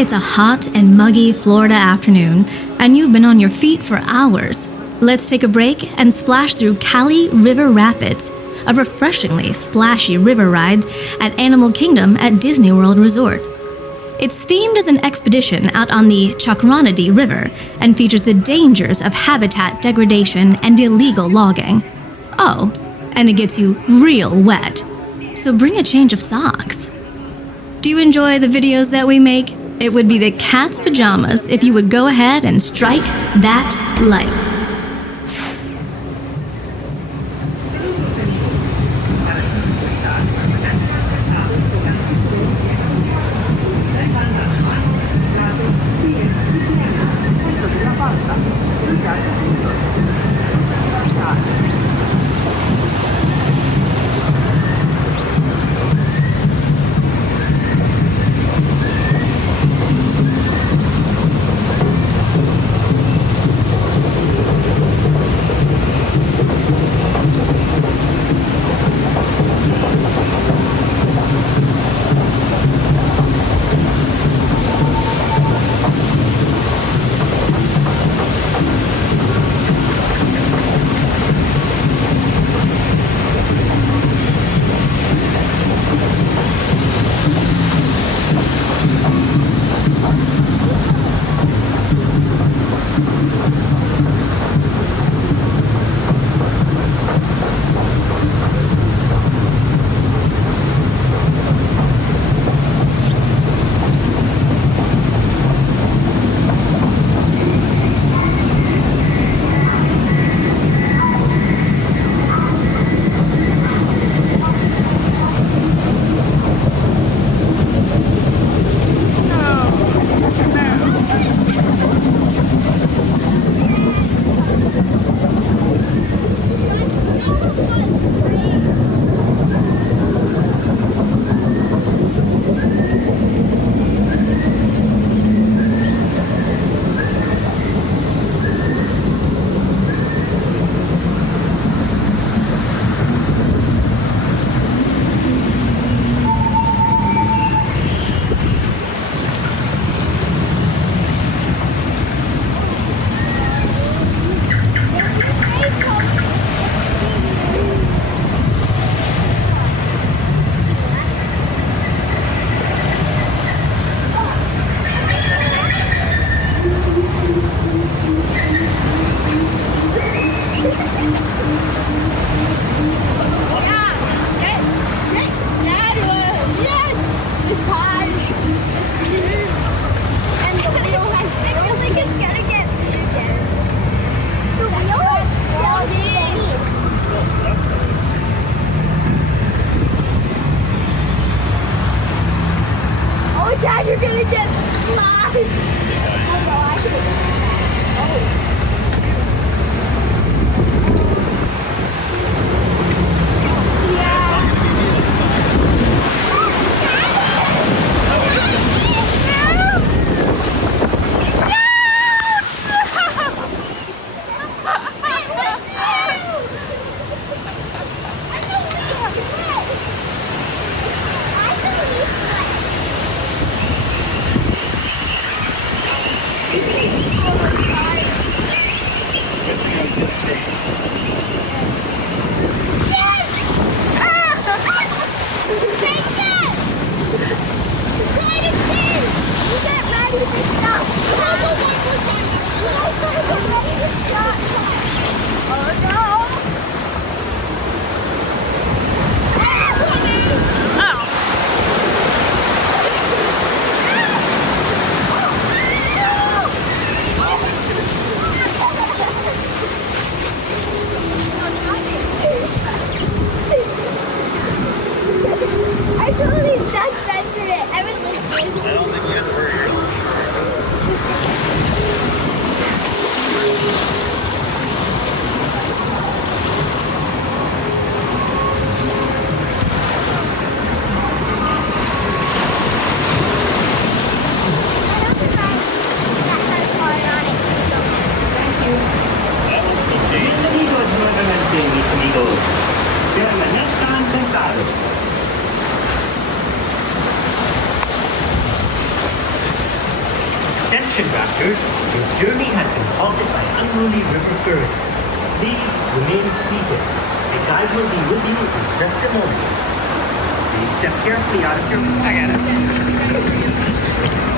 It's a hot and muggy Florida afternoon, and you've been on your feet for hours. Let's take a break and splash through Cali River Rapids, a refreshingly splashy river ride at Animal Kingdom at Disney World Resort. It's themed as an expedition out on the Chakranadi River and features the dangers of habitat degradation and illegal logging. Oh, and it gets you real wet. So bring a change of socks. Do you enjoy the videos that we make? It would be the cat's pajamas if you would go ahead and strike that like. Dad, you're gonna get mine. Oh no, I can. Oh. Oh my God. Attention raptors, your journey has been halted by unruly river currents. Please remain seated. A guide will be with you in just a moment. Please step carefully out of your... I got it.